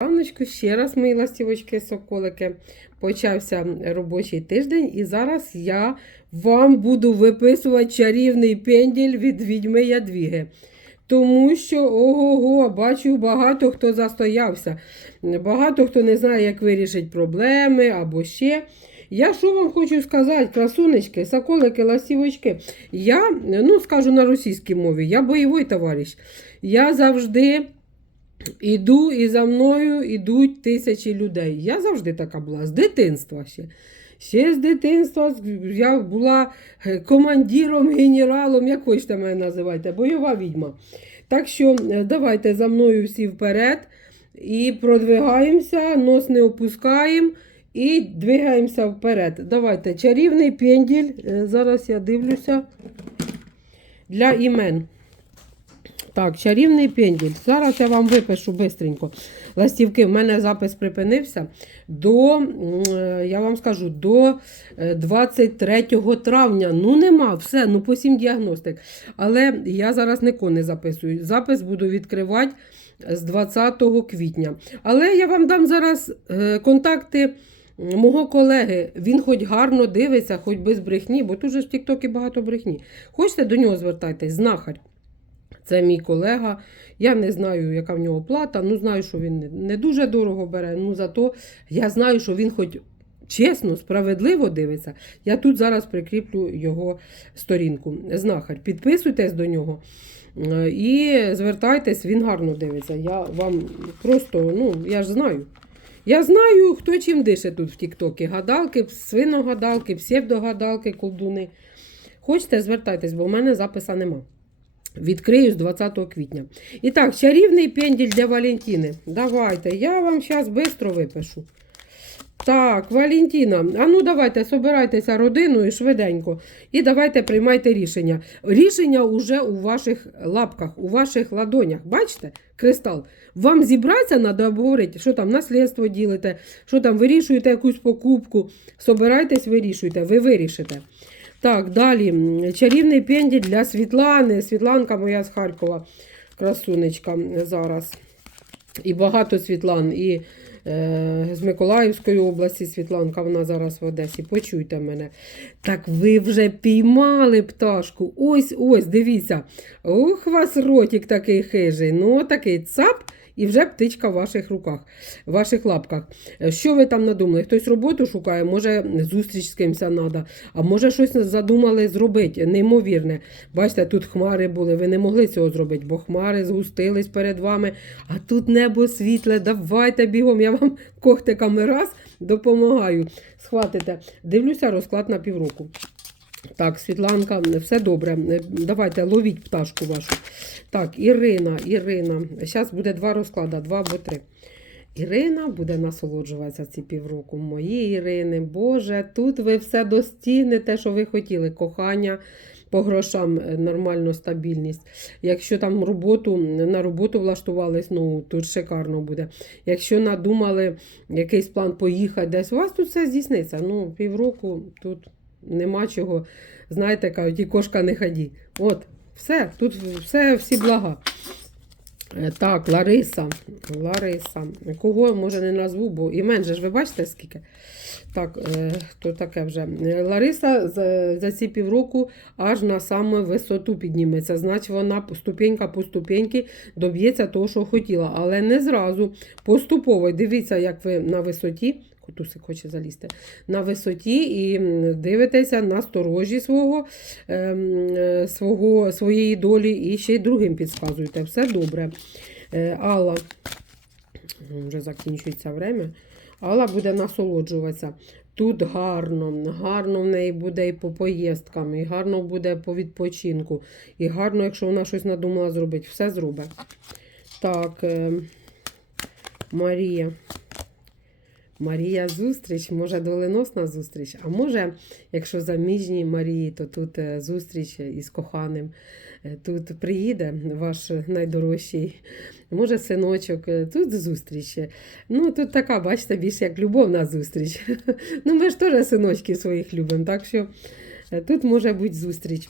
Раночку ще раз, мої ластівочки, соколики. Почався робочий тиждень, і зараз я вам буду виписувати чарівний пенділь від відьми Ядвіги. Тому що, ого-го, бачу, багато хто застоявся. Багато хто не знає, як вирішити проблеми або ще. Я що вам хочу сказати, красунечки, соколики, ластівочки. Я, ну скажу на російській мові, я бойовий товариш. Я завжди. Іду і за мною йдуть тисячі людей. Я завжди така була, з дитинства ще. Ще з дитинства я була е, командиром, генералом, як хочете мене називайте, бойова відьма. Так що е, давайте за мною всі вперед і продвигаємося, нос не опускаємо і двигаємося вперед. Давайте чарівний пенділь. Е, Зараз я дивлюся для імен. Так, чарівний пенділь. Зараз я вам випишу бистренько. Ластівки, в мене запис припинився до, е, я вам скажу, до е, 23 травня. Ну, нема, все, ну по сім діагностик. Але я зараз нікого не записую. Запис буду відкривати з 20 квітня. Але я вам дам зараз е, контакти. Мого колеги, він хоч гарно дивиться, хоч без брехні, бо тут же в Тіктокі багато брехні. Хочете до нього звертайтесь, знахар. Це мій колега. Я не знаю, яка в нього плата. Ну, знаю, що він не- дуже дорого бере. Ну, зато я знаю, що він хоч чесно, справедливо дивиться. Я тут зараз прикріплю його сторінку. Знахар. Підписуйтесь до нього. е, І звертайтесь, він гарно дивиться. Я вам просто, ну, я ж знаю. Я знаю, хто чим дише тут в Тіктокі. Гадалки, свиногадалки, псевдогадалки, колдуни. Хочете, звертайтесь, бо в мене записа нема. Відкрию з 20 квітня. І так, чарівний пенділь для Валентини. Давайте, я вам зараз швидко випишу. Так, Валентина, а ну давайте, собирайтеся родиною швиденько. І давайте приймайте рішення. Рішення вже у ваших лапках, у ваших ладонях. Бачите? Кристал. Вам зібратися, треба обговорити, що там наслідство ділите, що там вирішуєте якусь покупку. Собирайтесь, вирішуйте, ви вирішите. Так, далі. Чарівний пенділь для Світлани. Світланка моя з Харкова. Красунечка зараз. І багато Світлан. І е, з Миколаївської області Світланка, вона зараз в Одесі. Почуйте мене. Так ви вже піймали пташку. Ось ось, дивіться. Ух, вас ротик такий хижий. Ну, такий цап. І вже птичка в ваших руках, в ваших лапках. Е, Що ви там надумали? Хтось роботу шукає, може зустріч з кимось треба, а може щось задумали зробити, неймовірне. Бачите, тут хмари були, ви не могли цього зробити, бо хмари згустились перед вами, а тут небо світле. Давайте бігом, я вам когтиками раз допомагаю. Схватите. Дивлюся розклад на півроку. Так, Світланка, все добре. Е, Давайте ловіть пташку вашу. Так, Ірина, Ірина. Зараз буде два розклади, два або три. Ірина буде насолоджуватися ці півроку. Мої Ірини, Боже, тут ви все достигнете, що ви хотіли. Кохання по грошам, е, нормальну стабільність. Якщо там роботу, на роботу влаштувались, ну тут шикарно буде. Якщо надумали якийсь план поїхати десь, у вас тут все здійсниться. Ну, півроку тут нема чого. Знаєте, кажуть, і кошка не ході. От, все, тут все, всі блага. Е, Так, Лариса. Лариса. Кого може не назву, бо імен же ж ви бачите скільки. Так, е, то таке вже. Е, Лариса за, за ці півроку аж на саму висоту підніметься. Значить, вона ступенька по ступеньки доб'ється того, що хотіла. Але не зразу. Поступово. Дивіться, як ви на висоті. Котусик хоче залізти. На висоті і дивитеся на сторожі свого, ем, е, свого, своєї долі і ще й другим підсказуєте. Все добре. Е, Алла, вже закінчується время. Алла буде насолоджуватися. Тут гарно, гарно в неї буде і по поїздкам, і гарно буде по відпочинку, і гарно, якщо вона щось надумала зробити, все зробить. Так, е, Марія. Марія зустріч, може доленосна зустріч, а може, якщо заміжній Марії, то тут е, зустріч із коханим. Е, Тут приїде ваш найдорожчий, може, синочок, е, тут зустріч. Ну, тут така, бачите, більш як любовна зустріч. Ну, ми ж теж синочки своїх любимо, так що тут може бути зустріч.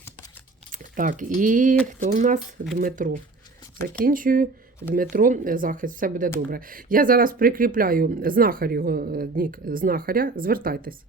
Так, і хто у нас? Дмитро. Закінчую Дмитро захист, все буде добре. Я зараз прикріпляю знахар його, е, нік знахаря. Звертайтесь.